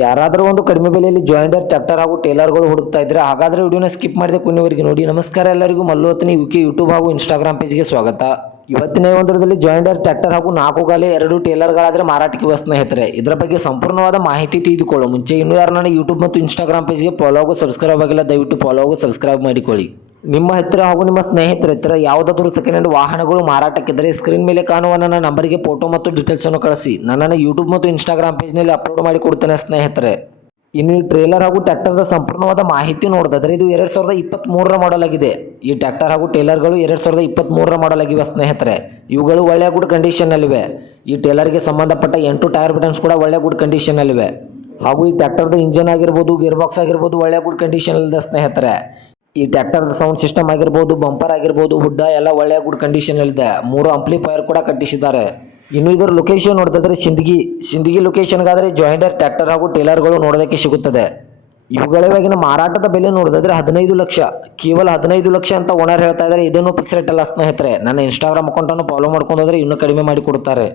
ಯಾರಾದರೂ ಒಂದು ಕಡಿಮೆ ಬೆಲೆಯಲ್ಲಿ ಜಾಯಿಂಡರ್ ಟ್ರ್ಯಾಕ್ಟರ್ ಹಾಗೂ ಟೇಲರ್ಗಳು ಹುಡುಕ್ತಾ ಇದ್ರೆ ಹಾಗಾದ್ರೆ ವಿಡಿಯೋನ ಸ್ಕಿಪ್ ಮಾಡಿದ ಕೊನೆವರೆಗೆ ನೋಡಿ. ನಮಸ್ಕಾರ ಎಲ್ಲರಿಗೂ, ಮಲ್ಲೋತ್ನಿ ಯುಕೆ ಯೂಟ್ಯೂಬ್ ಹಾಗೂ ಇನ್ಸ್ಟಾಗ್ರಾಮ್ ಪೇಜ್ಗೆ ಸ್ವಾಗತ. ಇವತ್ತಿನ ಒಂದರದಲ್ಲಿ ಜಾಯಿಂಡರ್ ಟ್ರ್ಯಾಕ್ಟರ್ ಹಾಗೂ 4 ಗಾಲಿ 2 ಟೇಲರ್ಗಳಾದ್ರೆ ಮಾರಾಟಕ್ಕೆ ಇವೆ ಸ್ನೇಹಿತರೆ. ಇದರ ಬಗ್ಗೆ ಸಂಪೂರ್ಣವಾದ ಮಾಹಿತಿ ತಿಳಿದುಕೊಳ್ಳೋ ಮುಂಚೆ ಇನ್ನೂ ಯಾರು ನನ್ನ ಯೂಟ್ಯೂಬ್ ಮತ್ತು ಇನ್ಸ್ಟಾಗ್ರಾಮ್ ಪೇಜ್ಗೆ ಫಾಲೋ ಹಾಗೂ ಸಬ್ಸ್ಕ್ರೈಬ್ ಆಗಿಲ್ಲ, ದಯವಿಟ್ಟು ಫಾಲೋ ಹಾಗೂ ಸಬ್ಸ್ಕ್ರೈಬ್ ಮಾಡಿಕೊಳ್ಳಿ. ನಿಮ್ಮ ಹತ್ತಿರ ಹಾಗೂ ನಿಮ್ಮ ಸ್ನೇಹಿತರ ಹತ್ತಿರ ಯಾವುದಾದರೂ ಸೆಕೆಂಡ್ ಹ್ಯಾಂಡ್ ವಾಹನಗಳು ಮಾರಾಟಕ್ಕಿದ್ದರೆ ಸ್ಕ್ರೀನ್ ಮೇಲೆ ಕಾಣುವ ನನ್ನ ನಂಬರ್ಗೆ ಫೋಟೋ ಮತ್ತು ಡೀಟೇಲ್ಸ್ ಅನ್ನು ಕಳಿಸಿ. ನನ್ನನ್ನು ಯೂಟ್ಯೂಬ್ ಮತ್ತು ಇನ್ಸ್ಟಾಗ್ರಾಮ್ ಪೇಜ್ನಲ್ಲಿ ಅಪ್ಲೋಡ್ ಮಾಡಿ ಕೊಡ್ತೇನೆ ಸ್ನೇಹಿತರೆ. ಇನ್ನು ಈ ಟ್ರೇಲರ್ ಹಾಗೂ ಟ್ರ್ಯಾಕ್ಟರ್ದ ಸಂಪೂರ್ಣವಾದ ಮಾಹಿತಿ ನೋಡಿದ್ರೆ ಇದು 2023ರ ಮಾಡೆಲ್ ಆಗಿದೆ. ಈ ಟ್ರ್ಯಾಕ್ಟರ್ ಹಾಗೂ ಟೇಲರ್ಗಳು 2023ರ ಮಾಡೆಲ್ ಆಗಿವೆ ಸ್ನೇಹಿತರೆ. ಇವುಗಳು ಒಳ್ಳೆಯ ಗುಡ್ ಕಂಡೀಷನ್ನಲ್ಲಿವೆ. ಈ ಟೇಲರ್ಗೆ ಸಂಬಂಧಪಟ್ಟ 8 ಟೈರ್ ಬಟನ್ಸ್ ಕೂಡ ಒಳ್ಳೆಯ ಗುಡ್ ಕಂಡೀಷನ್ನಲ್ಲಿವೆ. ಹಾಗೂ ಈ ಟ್ರ್ಯಾಕ್ಟರ್ದ ಇಂಜನ್ ಆಗಿರ್ಬೋದು, ಗೇರ್ ಬಾಕ್ಸ್ ಆಗಿರ್ಬೋದು ಒಳ್ಳೆಯ ಗುಡ್ ಕಂಡೀಷನಲ್ಲಿದೆ ಸ್ನೇಹಿತರೆ. ಈ ಟ್ರ್ಯಾಕ್ಟರ್ದ ಸೌಂಡ್ ಸಿಸ್ಟಮ್ ಆಗಿರ್ಬೋದು, ಬಂಪರ್ ಆಗಿರ್ಬೋದು, ಹುಡ್ಡ ಎಲ್ಲ ಒಳ್ಳೆಯ ಗುಡ್ ಕಂಡೀಷನಲ್ಲಿದೆ. 3 ಆಂಪ್ಲಿಫೈಯರ್ ಕೂಡ ಕಟ್ಟಿಸಿದ್ದಾರೆ. ಇನ್ನು ಇದರ ಲೊಕೇಶನ್ ನೋಡಿದ್ರೆ ಸಿಂದಗಿ ಲೊಕೇಶನ್ಗಾದರೆ ಜಾಯಿಂಡರ್ ಟ್ರ್ಯಾಕ್ಟರ್ ಹಾಗೂ ಟೇಲರ್ಗಳು ನೋಡೋದಕ್ಕೆ ಸಿಗುತ್ತದೆ. ಇವುಗಳ ಇವಾಗಿನ ಮಾರಾಟದ ಬೆಲೆ ನೋಡಿದ್ರೆ 15 ಲಕ್ಷ, ಕೇವಲ 15 ಲಕ್ಷ ಅಂತ ಓನರ್ ಹೇಳ್ತಾ ಇದ್ದಾರೆ. ಇದೇನು ಫಿಕ್ಸ್ ರೇಟ್ ಅಲ್ಲ ಸ್ನೇಹಿತರೆ. ನನ್ನ ಇನ್ಸ್ಟಾಗ್ರಾಮ್ ಅಕೌಂಟನ್ನು ಫಾಲೋ ಮಾಡ್ಕೊಂಡು ಹೋದರೆ ಇನ್ನೂ ಕಡಿಮೆ ಮಾಡಿ ಕೊಡುತ್ತಾರೆ.